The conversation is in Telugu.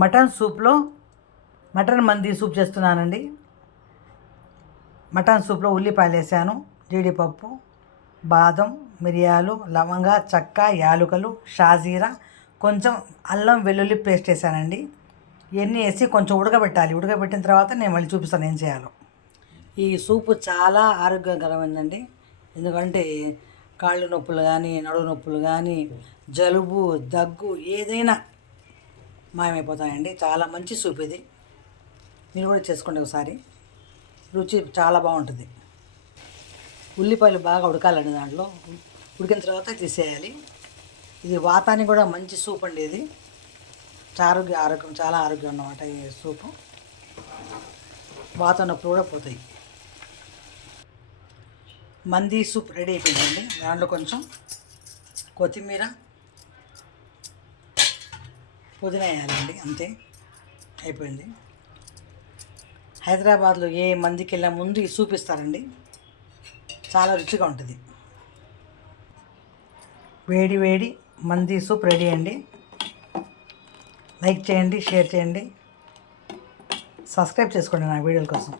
మటన్ సూప్లో మటన్ మంది సూప్ చేస్తున్నానండి. మటన్ సూప్లో ఉల్లిపాయలు వేసాను, జీడిపప్పు, బాదం, మిరియాలు, లవంగ, చెక్క, యాలుకలు, షాజీరా, కొంచెం అల్లం వెల్లుల్లి పేస్ట్ వేసానండి. ఇవన్నీ వేసి కొంచెం ఉడకబెట్టాలి. ఉడకబెట్టిన తర్వాత నేను మళ్ళీ చూపిస్తాను ఏం చేయాలో. ఈ సూపు చాలా ఆరోగ్యకరమైందండి. ఎందుకంటే కాళ్ళు నొప్పులు కానీ, నడుము నొప్పులు కానీ, జలుబు, దగ్గు ఏదైనా మాయమైపోతాయండి. చాలా మంచి సూప్ ఇది. మీరు కూడా చేసుకోండి ఒకసారి. రుచి చాలా బాగుంటుంది. ఉల్లిపాయలు బాగా ఉడకాలండి. దాంట్లో ఉడికిన తర్వాత తీసేయాలి. ఇది వాతానికి కూడా మంచి సూప్ అండి. ఇది ఆరోగ్యం చాలా ఆరోగ్యం అన్నమాట. ఈ సూపు వాత నొప్పులు కూడా పోతాయి. మంది సూప్ రెడీ అయిపోయిందండి. దాంట్లో కొంచెం కొత్తిమీర, పుదీనా వేయాలండి. అంతే, అయిపోయింది. హైదరాబాద్లో ఏ మందికి వెళ్ళిన ముందు ఈ సూప్ ఇస్తారండి. చాలా రుచిగా ఉంటుంది. వేడి వేడి మంది సూప్ రెడీ అండి. లైక్ చేయండి, షేర్ చేయండి, సబ్స్క్రైబ్ చేసుకోండి నా వీడియోల కోసం.